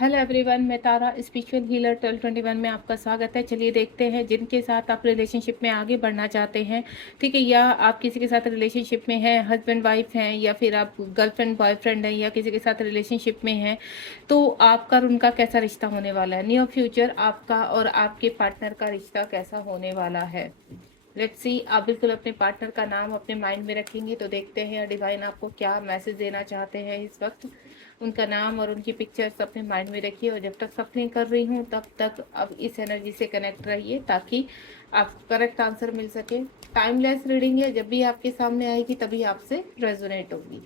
Hello everyone, मैं तारा spiritual healer 1221 में आपका स्वागत है। चलिए देखते हैं जिनके साथ आप रिलेशनशिप में आगे बढ़ना चाहते हैं, ठीक है, या आप किसी के साथ रिलेशनशिप में हैं, हस्बैंड वाइफ हैं, या फिर आप गर्लफ्रेंड बॉयफ्रेंड हैं, या किसी के साथ रिलेशनशिप में हैं, तो आपका और उनका कैसा रिश्ता होने वाला है। नियर फ्यूचर आपका और आपके पार्टनर का रिश्ता कैसा होने वाला है। लेट्स सी, आप बिल्कुल अपने पार्टनर का नाम अपने माइंड में रखेंगे तो देखते हैं डिवाइन आपको क्या मैसेज देना चाहते हैं इस वक्त। उनका नाम और उनकी पिक्चर्स अपने माइंड में रखिए, और जब तक सफलिंग कर रही हूँ तब तक अब इस एनर्जी से कनेक्ट रहिए ताकि आपको करेक्ट आंसर मिल सके। टाइमलेस रीडिंग है, जब भी आपके सामने आएगी तभी आपसे रेजोनेट होगी।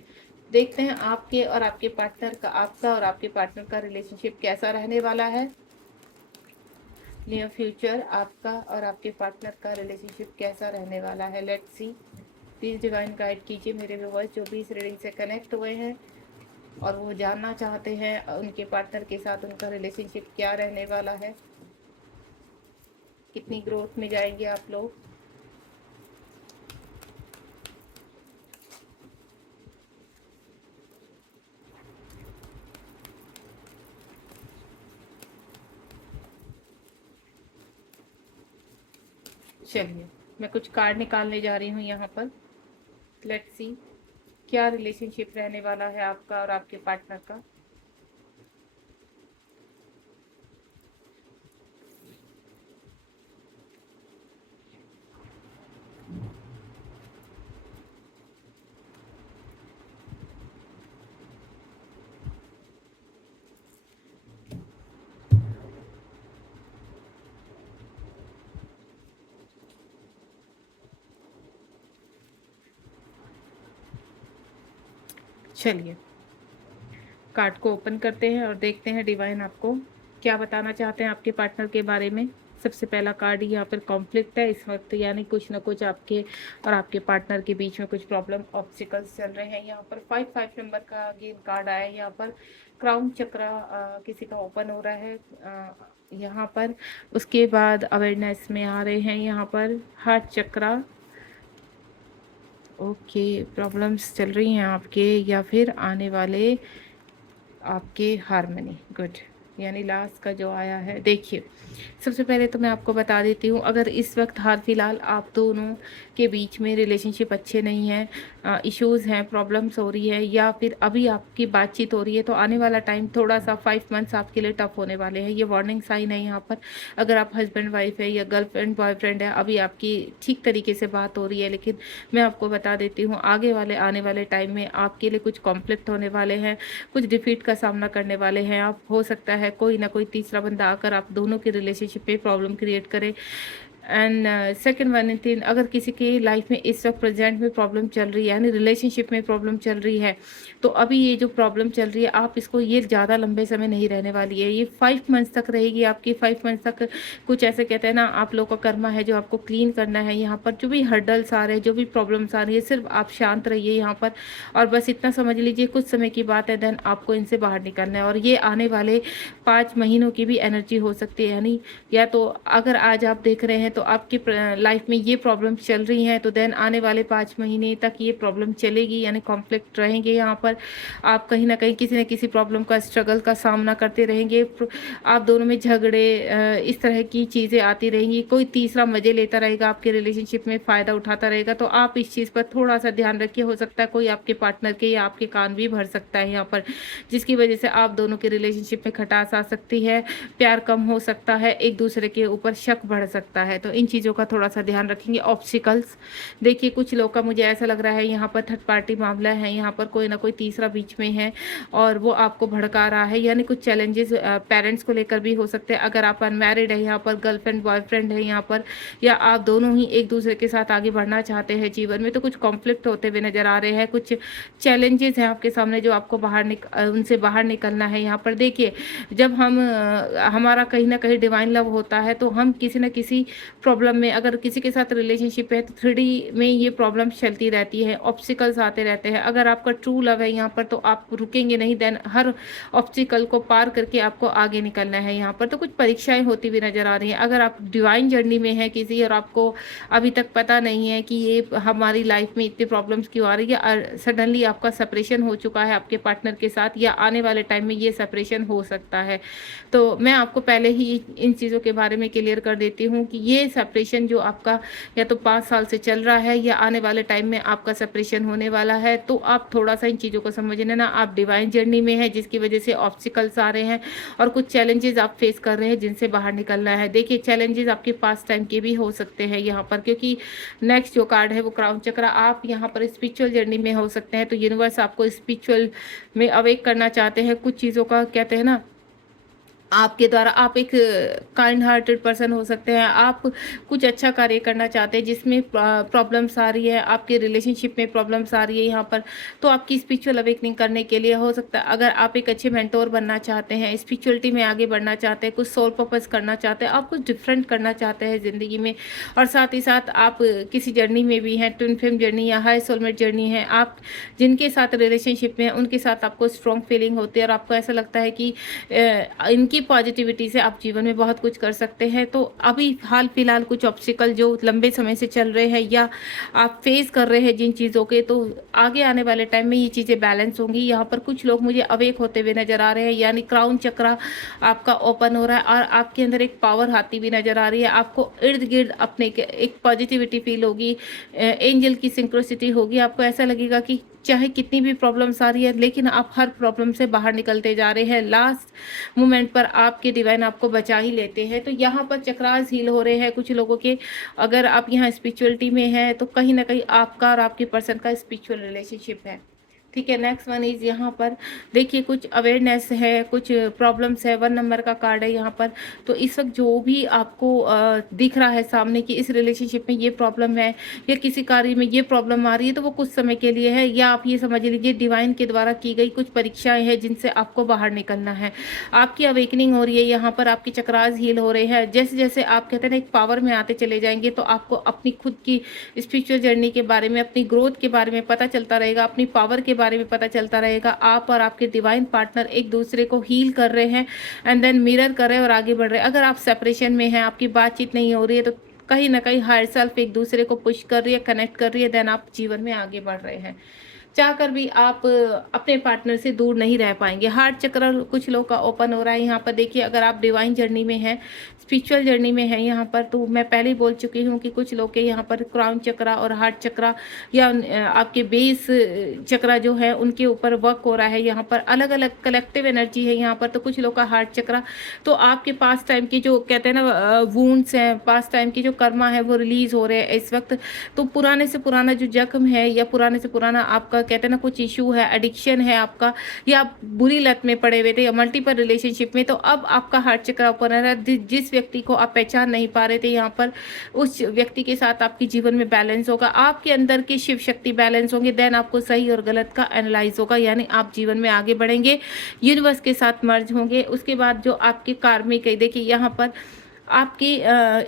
देखते हैं आपके और आपके पार्टनर का, आपका और आपके पार्टनर का रिलेशनशिप कैसा रहने वाला है। नियर फ्यूचर आपका और आपके पार्टनर का रिलेशनशिप कैसा रहने वाला है। Let's see, please divine guide कीजिए मेरे व्यूअर्स जो भी इस रीडिंग से कनेक्ट हुए हैं और वो जानना चाहते हैं उनके पार्टनर के साथ उनका रिलेशनशिप क्या रहने वाला है, कितनी ग्रोथ में जाएंगे आप लोग। चलिए, मैं कुछ कार्ड निकालने जा रही हूँ यहाँ पर। लेट्स सी, क्या रिलेशनशिप रहने वाला है आपका और आपके पार्टनर का। चलिए, कार्ड को ओपन करते हैं और देखते हैं डिवाइन आपको क्या बताना चाहते हैं आपके पार्टनर के बारे में। सबसे पहला कार्ड यहाँ पर कॉन्फ्लिक्ट है इस वक्त, यानी कुछ ना कुछ आपके और आपके पार्टनर के बीच में कुछ प्रॉब्लम ऑब्स्टिकल्स चल रहे हैं। यहाँ पर 5 नंबर का अगेन कार्ड आया है। यहाँ पर क्राउन चक्र किसी का ओपन हो रहा है यहाँ पर। उसके बाद अवेयरनेस में आ रहे हैं यहाँ पर हार्ट चक्रा। ओके, प्रॉब्लम्स चल रही हैं आपके या फिर आने वाले आपके हारमनी। गुड, यानी लास्ट का जो आया है। देखिए, सबसे पहले तो मैं आपको बता देती हूँ, अगर इस वक्त हाल फिलहाल आप दोनों के बीच में रिलेशनशिप अच्छे नहीं हैं, इश्यूज़ हैं, प्रॉब्लम्स हो रही है, या फिर अभी आपकी बातचीत हो रही है, तो आने वाला टाइम थोड़ा सा 5 मंथ्स आपके लिए टफ होने वाले हैं। ये वार्निंग साइन है यहाँ पर। अगर आप हस्बैंड वाइफ है या गर्लफ्रेंड बॉयफ्रेंड है, अभी आपकी ठीक तरीके से बात हो रही है, लेकिन मैं आपको बता देती हूँ आगे वाले आने वाले टाइम में आपके लिए कुछ कॉन्फ्लिक्ट होने वाले हैं, कुछ डिफीट का सामना करने वाले हैं आप। हो सकता है कोई ना कोई तीसरा बंदा आकर आप दोनों के रिलेशनशिप में प्रॉब्लम क्रिएट करे। एंड सेकेंड वन थिंग, अगर किसी की लाइफ में इस वक्त प्रेजेंट में प्रॉब्लम चल रही है, यानी रिलेशनशिप में प्रॉब्लम चल रही है, तो अभी ये जो प्रॉब्लम चल रही है आप इसको, ये ज़्यादा लंबे समय नहीं रहने वाली है, ये 5 मंथ्स तक रहेगी आपकी। 5 मंथ्स तक कुछ ऐसे कहते हैं ना, आप लोग का कर्मा है जो आपको क्लीन करना है। यहाँ पर जो भी हर्डल्स आ रहे हैं, जो भी प्रॉब्लम्स आ रही है, सिर्फ आप शांत रहिए यहाँ पर, और बस इतना समझ लीजिए कुछ समय की बात है, देन आपको इनसे बाहर निकलना है। और ये आने वाले 5 महीनों की भी एनर्जी हो सकती है, यानी या तो अगर आज आप देख रहे हैं तो आपकी लाइफ में ये प्रॉब्लम चल रही हैं, तो देन आने वाले 5 महीने तक ये प्रॉब्लम चलेगी, यानी कॉन्फ्लिक्ट रहेंगे यहाँ पर। आप कहीं ना कहीं किसी न किसी प्रॉब्लम का, स्ट्रगल का सामना करते रहेंगे। आप दोनों में झगड़े, इस तरह की चीज़ें आती रहेंगी। कोई तीसरा मज़े लेता रहेगा, आपके रिलेशनशिप में फ़ायदा उठाता रहेगा, तो आप इस चीज़ पर थोड़ा सा ध्यान रखिए। हो सकता है कोई आपके पार्टनर के या आपके कान भी भर सकता है यहाँ पर, जिसकी वजह से आप दोनों के रिलेशनशिप में खटास आ सकती है, प्यार कम हो सकता है, एक दूसरे के ऊपर शक बढ़ सकता है। तो इन चीज़ों का थोड़ा सा ध्यान रखेंगे। ऑब्स्टिकल्स, देखिए कुछ लोग का मुझे ऐसा लग रहा है यहाँ पर थर्ड पार्टी मामला है, यहाँ पर कोई ना कोई तीसरा बीच में है और वो आपको भड़का रहा है, यानी कुछ चैलेंजेस पेरेंट्स को लेकर भी हो सकते हैं। अगर आप अनमैरिड है यहाँ पर, गर्लफ्रेंड बॉयफ्रेंड है यहाँ पर, या आप दोनों ही एक दूसरे के साथ आगे बढ़ना चाहते हैं जीवन में, तो कुछ कॉन्फ्लिक्ट होते हुए नजर आ रहे हैं, कुछ चैलेंजेस हैं आपके सामने जो आपको उनसे बाहर निकलना है यहाँ पर। देखिए, जब हम हमारा कहीं ना कहीं डिवाइन लव होता है, तो हम किसी न किसी प्रॉब्लम में, अगर किसी के साथ रिलेशनशिप है तो 3D में ये प्रॉब्लम चलती रहती है, ऑब्स्टिकल्स आते रहते हैं। अगर आपका ट्रू लव है यहाँ पर तो आप रुकेंगे नहीं, देन हर ऑब्स्टिकल को पार करके आपको आगे निकलना है। यहाँ पर तो कुछ परीक्षाएं होती हुई नजर आ रही हैं। अगर आप डिवाइन जर्नी में है किसी और आपको अभी तक पता नहीं है कि ये हमारी लाइफ में इतनी प्रॉब्लम्स क्यों आ रही है, और सडनली आपका सेपरेशन हो चुका है आपके पार्टनर के साथ, या आने वाले टाइम में ये सेपरेशन हो सकता है, तो मैं आपको पहले ही इन चीज़ों के बारे में क्लियर कर देती हूँ कि ये सेपरेशन जो आपका या तो 5 साल से चल रहा है या आने वाले टाइम में आपका सेपरेशन होने वाला है, तो आप थोड़ा सा इन चीज़ों को समझ लेना। आप डिवाइन जर्नी में है जिसकी वजह से ऑब्स्टिकल्स आ रहे हैं और कुछ चैलेंजेस आप फेस कर रहे हैं जिनसे बाहर निकलना है। देखिए, चैलेंजेस आपके पास टाइम के भी हो सकते हैं यहाँ पर, क्योंकि नेक्स्ट जो कार्ड है वो क्राउन चक्र, आप यहाँ पर स्पिरिचुअल जर्नी में हो सकते हैं, तो यूनिवर्स आपको स्पिरिचुअल में अवेक करना चाहते हैं। कुछ चीज़ों का कहते हैं ना, आपके द्वारा आप एक काइंड हार्टेड पर्सन हो सकते हैं, आप कुछ अच्छा कार्य करना चाहते हैं जिसमें प्रॉब्लम्स आ रही है, आपके रिलेशनशिप में प्रॉब्लम्स आ रही है यहाँ पर, तो आपकी स्पिरिचुअल अवेकनिंग करने के लिए हो सकता है। अगर आप एक अच्छे मेंटोर बनना चाहते हैं, स्पिरिचुअलिटी में आगे बढ़ना चाहते हैं, कुछ सोल पर्पस करना चाहते हैं, आप कुछ डिफरेंट करना चाहते हैं ज़िंदगी में, और साथ ही साथ आप किसी जर्नी में भी हैं, ट्विन फ्लेम जर्नी या हाई सोलमेट जर्नी है, आप जिनके साथ रिलेशनशिप में हैं उनके साथ आपको स्ट्रॉन्ग फीलिंग होती है और आपको ऐसा लगता है कि इनकी पॉजिटिविटी से आप जीवन में बहुत कुछ कर सकते हैं। तो अभी हाल फिलहाल कुछ ऑब्स्टिकल जो लंबे समय से चल रहे हैं या आप फेस कर रहे हैं जिन चीज़ों के, तो आगे आने वाले टाइम में ये चीज़ें बैलेंस होंगी। यहाँ पर कुछ लोग मुझे अवेक होते हुए नजर आ रहे हैं, यानी क्राउन चक्र आपका ओपन हो रहा है और आपके अंदर एक पावर आती हुई नजर आ रही है। आपको इर्द गिर्द अपने एक पॉजिटिविटी फील होगी, एंजल की सिंक्रोसिटी होगी। आपको ऐसा लगेगा कि चाहे कितनी भी प्रॉब्लम्स आ रही है लेकिन आप हर प्रॉब्लम से बाहर निकलते जा रहे हैं, लास्ट मोमेंट पर आपके डिवाइन आपको बचा ही लेते हैं। तो यहाँ पर चक्रास हील हो रहे हैं कुछ लोगों के। अगर आप यहाँ स्पिरिचुअलिटी में हैं तो कहीं ना कहीं आपका और आपके पर्सन का स्पिरिचुअल रिलेशनशिप है, ठीक है। नेक्स्ट वन इज यहाँ पर देखिए कुछ अवेयरनेस है, कुछ प्रॉब्लम्स है। 1 नंबर का कार्ड है यहाँ पर। तो इस वक्त जो भी आपको दिख रहा है सामने कि इस रिलेशनशिप में ये प्रॉब्लम है या किसी कार्य में ये प्रॉब्लम आ रही है, तो वो कुछ समय के लिए है, या आप ये समझ लीजिए डिवाइन के द्वारा की गई कुछ परीक्षाएं हैं जिनसे आपको बाहर निकलना है। आपकी अवेकनिंग हो रही है यहाँ पर, आपकी चक्रास हील हो रहे हैं। जैसे जैसे आप कहते हैं ना एक पावर में आते चले जाएंगे, तो आपको अपनी खुद की स्पिरिचुअल जर्नी के बारे में, अपनी ग्रोथ के बारे में पता चलता रहेगा, अपनी पावर के बारे में पता चलता रहेगा। आप और आपके डिवाइन पार्टनर एक दूसरे को हील कर रहे हैं एंड देन मिरर कर रहे हैं और आगे बढ़ रहे हैं। अगर आप सेपरेशन में हैं, आपकी बातचीत नहीं हो रही है, तो कहीं ना कहीं हायर सेल्फ एक दूसरे को पुश कर रही है, कनेक्ट कर रही है, देन आप जीवन में आगे बढ़ रहे हैं। चाहकर भी आप अपने पार्टनर से दूर नहीं रह पाएंगे। हार्ट चक्र कुछ लोग का ओपन हो रहा है यहाँ पर। देखिए, अगर आप डिवाइन जर्नी में हैं, स्पिरिचुअल जर्नी में है यहाँ पर, तो मैं पहले ही बोल चुकी हूँ कि कुछ लोग के यहाँ पर क्राउन चक्र और हार्ट चक्र या आपके बेस चक्र जो है उनके ऊपर वर्क हो रहा है। यहाँ पर अलग अलग कलेक्टिव एनर्जी है यहाँ पर। तो कुछ लोग का हार्ट चक्र, तो आपके पास टाइम की जो कहते हैं ना वूंड्स हैं, पास टाइम की जो कर्मा है वो रिलीज हो रहे हैं इस वक्त। तो पुराने से पुराना जो जख्म है या पुराने से पुराना आपका कहते हैं ना कुछ इशू है, एडिक्शन है आपका, या आप बुरी लत में पड़े हुए थे या मल्टीपल रिलेशनशिप में, तो अब आपका हार्ट चक्र ओपन है। जिस व्यक्ति को आप पहचान नहीं पा रहे थे यहाँ पर, उस व्यक्ति के साथ आपके जीवन में बैलेंस होगा। आपके अंदर की शिव शक्ति बैलेंस होंगे, देन आपको सही और गलत का एनालाइज होगा, यानी आप जीवन में आगे बढ़ेंगे, यूनिवर्स के साथ मर्ज होंगे। उसके बाद जो आपके कार्मिक है, देखिए यहाँ पर आपकी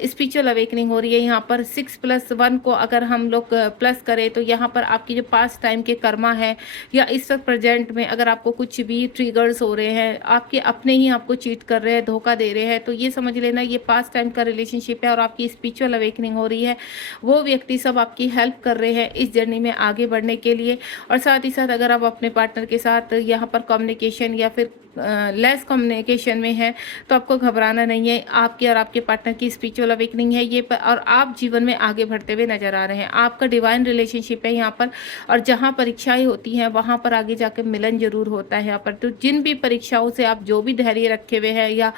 स्पिरिचुअल अवेकनिंग हो रही है। यहाँ पर 6+1 को अगर हम लोग प्लस करें तो यहाँ पर आपकी जो पास्ट टाइम के कर्मा है या इस वक्त प्रेजेंट में अगर आपको कुछ भी ट्रिगर्स हो रहे हैं, आपके अपने ही आपको चीट कर रहे हैं, धोखा दे रहे हैं, तो ये समझ लेना ये पास्ट टाइम का रिलेशनशिप है और आपकी स्पिरिचुअल अवेकनिंग हो रही है। वो व्यक्ति सब आपकी हेल्प कर रहे हैं इस जर्नी में आगे बढ़ने के लिए। और साथ ही साथ अगर आप अपने पार्टनर के साथ यहाँ पर कम्युनिकेशन या फिर लेस कम्युनिकेशन में है तो आपको घबराना नहीं है। आपके और आपके पार्टनर की स्पिरिचुअल अवेकनिंग है ये और आप जीवन में आगे बढ़ते हुए नजर आ रहे हैं। आपका डिवाइन रिलेशनशिप है यहाँ पर, और जहाँ परीक्षाएं होती हैं वहाँ पर आगे जाकर मिलन जरूर होता है यहाँ पर। तो जिन भी परीक्षाओं से आप जो भी धैर्य रखे हुए हैं या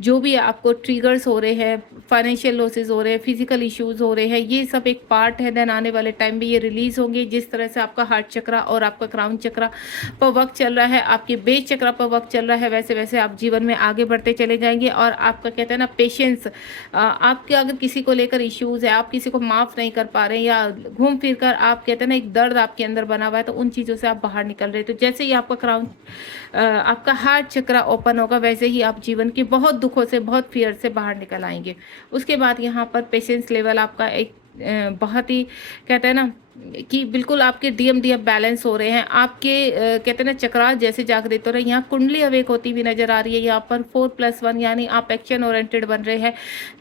जो भी आपको ट्रिगर्स हो रहे हैं, फाइनेंशियल लॉसेज हो रहे हैं, फिजिकल इश्यूज हो रहे हैं, ये सब एक पार्ट है। देन आने वाले टाइम में ये रिलीज होंगे। जिस तरह से आपका हार्ट चक्र और आपका क्राउन चक्र पर वक्त चल रहा है, आपके बेस चक्र पर वक्त चल चल रहा है वैसे वैसे आप जीवन में आगे बढ़ते चले जाएंगे। और आपका कहते हैं ना पेशेंस, आपके अगर किसी को लेकर इश्यूज़ है, आप किसी को माफ़ नहीं कर पा रहे हैं या घूम फिर कर आप कहते हैं ना एक दर्द आपके अंदर बना हुआ है, तो उन चीज़ों से आप बाहर निकल रहे हैं। तो जैसे ही आपका आपका हार्ट चक्र ओपन होगा वैसे ही आप जीवन के बहुत दुखों से, बहुत फियर से बाहर निकल आएंगे। उसके बाद यहाँ पर पेशेंस लेवल आपका एक बहुत ही कहते हैं ना कि बिल्कुल आपके डीएम बैलेंस हो रहे हैं। आपके कहते हैं ना चक्रास जैसे जागृत हो रहे हैं। यहाँ कुंडली अवेक होती हुई नजर आ रही है। यहाँ पर 4+1 यानी आप एक्शन ओरिएंटेड बन रहे हैं।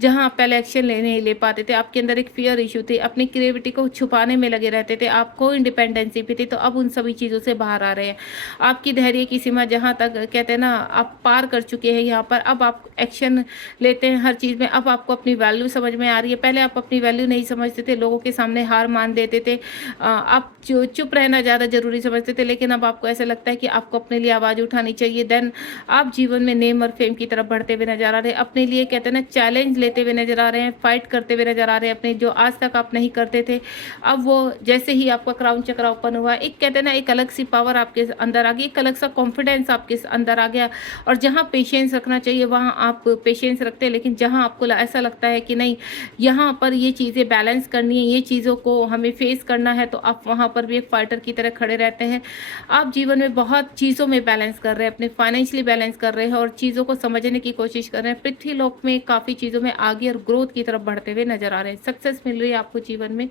जहाँ आप पहले एक्शन नहीं ले पाते थे, आपके अंदर एक फियर इशू थी, अपनी क्रिएटिविटी को छुपाने में लगे रहते थे, आपको इंडिपेंडेंसी भी थी, तो अब उन सभी चीज़ों से बाहर आ रहे हैं। आपकी धैर्य की सीमा जहाँ तक कहते हैं ना आप पार कर चुके हैं यहाँ पर, अब आप एक्शन लेते हैं हर चीज़ में। अब आपको अपनी वैल्यू समझ में आ रही है। पहले आप अपनी वैल्यू नहीं समझते थे, लोगों के सामने हार मान देते थे, आप चुप रहना ज़्यादा ज़रूरी समझते थे, लेकिन अब आपको ऐसा लगता है कि आपको अपने लिए आवाज़ उठानी चाहिए। देन आप जीवन में नेम और फेम की तरफ बढ़ते हुए नजर आ रहे हैं। अपने लिए कहते हैं ना चैलेंज लेते हुए नजर आ रहे हैं, फाइट करते हुए नजर आ रहे हैं, अपने जो आज तक आप नहीं करते थे अब वो जैसे ही आपका क्राउन चक्र ओपन हुआ, एक कहते हैं ना एक अलग सी पावर आपके अंदर आ गई, एक अलग सा कॉन्फिडेंस आपके अंदर आ गया। और जहाँ पेशेंस रखना चाहिए वहाँ आप पेशेंस रखते हैं, लेकिन जहाँ आपको ऐसा लगता है कि नहीं यहाँ पर ये चीज़ें बैलेंस करनी है, ये चीज़ों को हमें फेस करना है, तो आप वहाँ पर भी एक फाइटर की तरह खड़े रहते हैं। आप जीवन में बहुत चीज़ों में बैलेंस कर रहे हैं, अपने फाइनेंशियली बैलेंस कर रहे हैं और चीज़ों को समझने की कोशिश कर रहे हैं। पृथ्वी लोक में काफ़ी चीज़ों में आगे और ग्रोथ की तरफ बढ़ते हुए नजर आ रहे हैं। सक्सेस मिल रही है आपको जीवन में,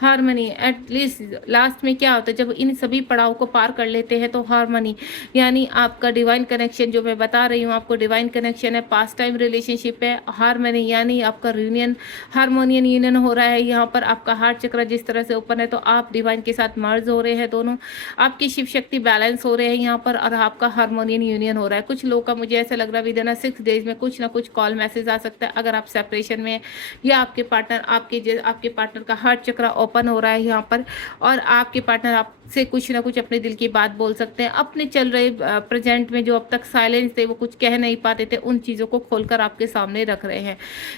हारमनी। एटलीस्ट लास्ट में क्या होता है जब इन सभी पड़ाव को पार कर लेते हैं तो हारमनी यानी आपका डिवाइन कनेक्शन, जो मैं बता रही हूँ आपको डिवाइन कनेक्शन है, पास्ट टाइम रिलेशनशिप है। हारमनी यानी आपका यूनियन, हारमोनियन यूनियन हो रहा है। यहाँ पर आपका हार्ट चक्र जिस तरह से ओपन है तो आप डिवाइन के साथ मर्ज हो रहे हैं, दोनों आपकी शिव शक्ति बैलेंस हो रहे हैं यहाँ पर, और आपका हारमोनियन यूनियन हो रहा है। कुछ लोगों का मुझे ऐसा लग रहा है विद इन 6 डेज में कुछ ना कुछ कॉल मैसेज आ सकता है, अगर आप सेपरेशन में या आपके पार्टनर का हार्ट चक्र ओपन हो रहा है यहाँ पर, और आपके पार्टनर आपसे कुछ ना कुछ अपने दिल की बात बोल सकते हैं। अपने चल रहे प्रेजेंट में जो अब तक साइलेंस थे, वो कुछ कह नहीं पाते थे, उन चीज़ों को खोलकर आपके सामने रख रहे हैं।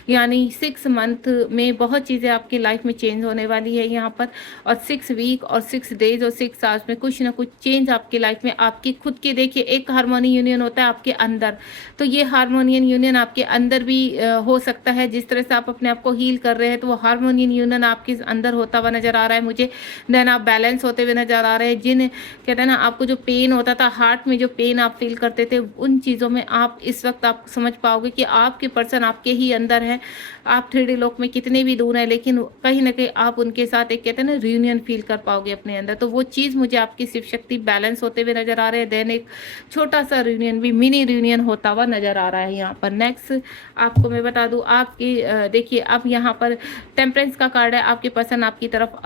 यानी 6 मंथ में बहुत चीज़ें आपकी लाइफ में चेंज होने वाली है यहाँ पर, और 6 वीक और 6 डेज और 6 आवर्स में कुछ ना कुछ चेंज आपकी लाइफ में, आपकी खुद की देखिए एक हारमोनी यूनियन होता है आपके अंदर, तो ये हारमोनियन यूनियन आपके अंदर भी हो सकता है। जिस तरह से आप अपने आप को हील कर रहे हैं तो वो हारमोनियन यूनियन आपके अंदर होता हुआ नजर आ रहा है मुझे। देन आप बैलेंस होते हुए नजर आ रहे हैं। जिन कहते हैं ना आपको जो पेन होता था हार्ट में, जो पेन आप फील करते थे, उन चीज़ों में आप इस वक्त आप समझ पाओगे कि आपके पर्सन आपके ही अंदर है। आप 3D लोक में कितने भी दूर हैं, लेकिन कहीं ना कहीं आप उनके साथ एक कहते हैं ना रियूनियन फील कर पाओगे अपने अंदर। तो वो चीज़ मुझे आपकी शिव शक्ति बैलेंस होते हुए नजर आ रहे हैं। देन एक छोटा सा रियूनियन भी, मिनी रियूनियन होता हुआ नजर आ रहा है यहाँ पर। नेक्स्ट आपको मैं बता दूँ आपकी देखिए अब यहाँ पर टेम्परेंस का कार्ड है। आपके पर्सन आपकी तरफ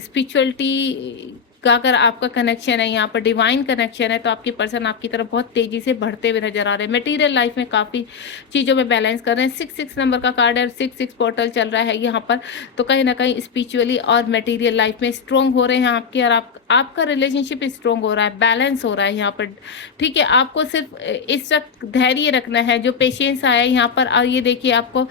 स्पिरिचुअलिटी का अगर आपका कनेक्शन है, यहाँ पर डिवाइन कनेक्शन है, तो आपके पर्सन आपकी तरफ बहुत तेजी से बढ़ते हुए नजर आ रहे हैं। मटेरियल लाइफ में काफ़ी चीज़ों में बैलेंस कर रहे हैं। 6 नंबर का कार्ड है और 6 पोर्टल चल रहा है यहाँ पर, तो कहीं ना कहीं स्पिरिचुअली और मटेरियल लाइफ में स्ट्रॉन्ग हो रहे हैं आपके, और आपका रिलेशनशिप स्ट्रॉन्ग हो रहा है, बैलेंस हो रहा है यहाँ पर। ठीक है, आपको सिर्फ इस वक्त धैर्य रखना है, जो पेशेंस आया है यहाँ पर। और ये देखिए आपको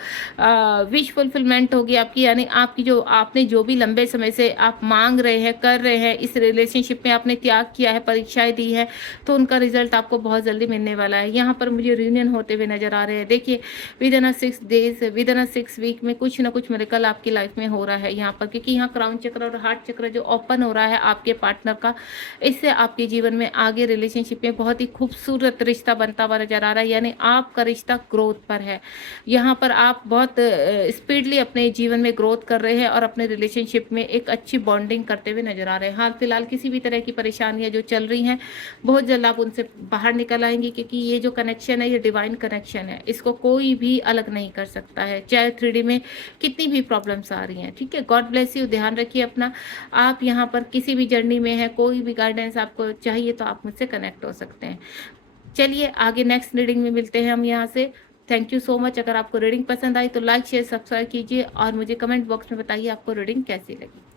विश फुलफिलमेंट होगी आपकी, यानी आपकी जो आपने जो भी लंबे समय से आप मांग रहे हैं, कर रहे हैं, इस रिलेशनशिप में आपने त्याग किया है, परीक्षाएं दी है, तो उनका रिजल्ट आपको बहुत जल्दी मिलने वाला है। यहाँ पर मुझे रियूनियन होते हुए नजर आ रहे हैं। देखिए within 6 days, within 6 week में कुछ ना कुछ मिरेकल आपकी लाइफ में हो रहा है यहाँ पर, क्योंकि यहाँ क्राउन चक्र और हार्ट चक्र जो ओपन हो रहा है आपके पार्टनर का, इससे आपके जीवन में आगे रिलेशनशिप में बहुत ही खूबसूरत रिश्ता बनता हुआ नजर आ रहा है। यानी आपका रिश्ता ग्रोथ पर है। यहाँ पर आप बहुत स्पीडली अपने जीवन में ग्रोथ कर रहे हैं और अपने रिलेशनशिप में एक अच्छी बॉन्डिंग करते हुए नजर आ रहे हैं। हाल फिलहाल किसी भी तरह की परेशानियां जो चल रही हैं, बहुत जल्द आप उनसे बाहर निकल आएंगे, क्योंकि ये जो कनेक्शन है ये डिवाइन कनेक्शन है, इसको कोई भी अलग नहीं कर सकता है, चाहे 3D में कितनी भी प्रॉब्लम्स आ रही हैं। ठीक है, गॉड ब्लेस यू, ध्यान रखिए अपना। आप यहाँ पर किसी भी जर्नी में है, कोई भी गाइडेंस आपको चाहिए तो आप मुझसे कनेक्ट हो सकते हैं। चलिए आगे नेक्स्ट रीडिंग में मिलते हैं हम यहाँ से। Thank you so much. अगर आपको रीडिंग पसंद आई तो लाइक शेयर सब्सक्राइब कीजिए और मुझे कमेंट बॉक्स में बताइए आपको रीडिंग कैसी लगी।